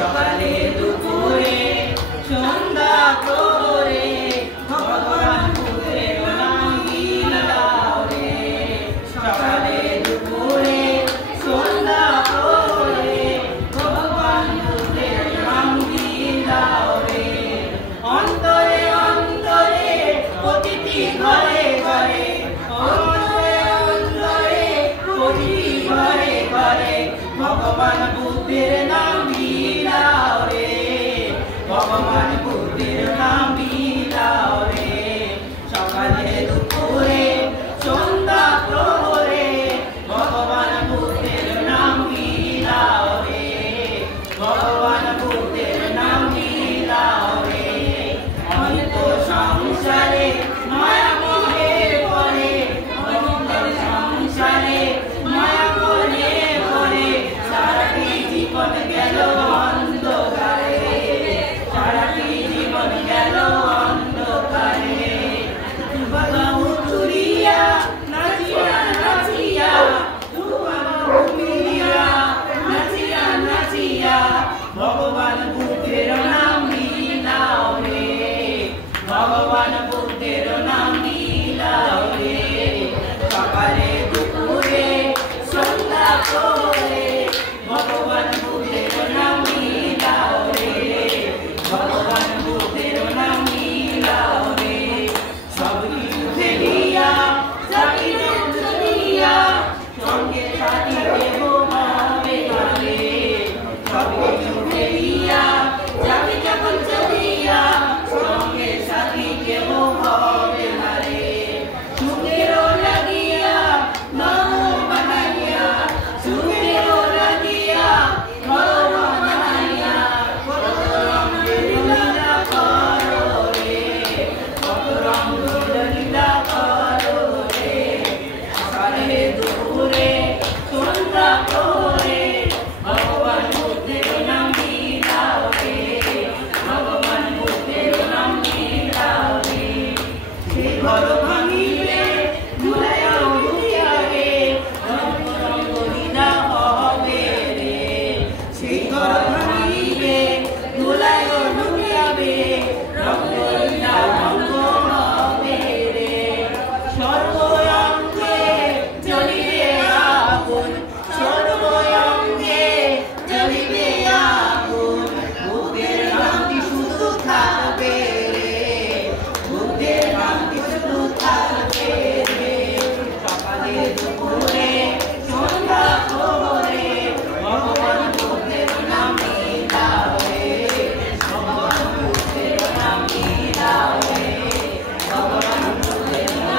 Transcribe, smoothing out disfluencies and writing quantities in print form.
সকালে দুপুরে সন্ধ্যা করে ভগবান বুদ্ধের নাম বিলাও রে। সকালে দুপুরে সন্ধ্যা করে ভগবান বুদ্ধের নাম বিলাও রে। অন্তরে অন্তরে প্রতিটি ঘরে ঘরে, অন্তরে অন্তরে প্রতিটি ঘরে ঘরে ভগবান বুদ্ধের নাম বিলাও রে। ভগবান বুদ্ধ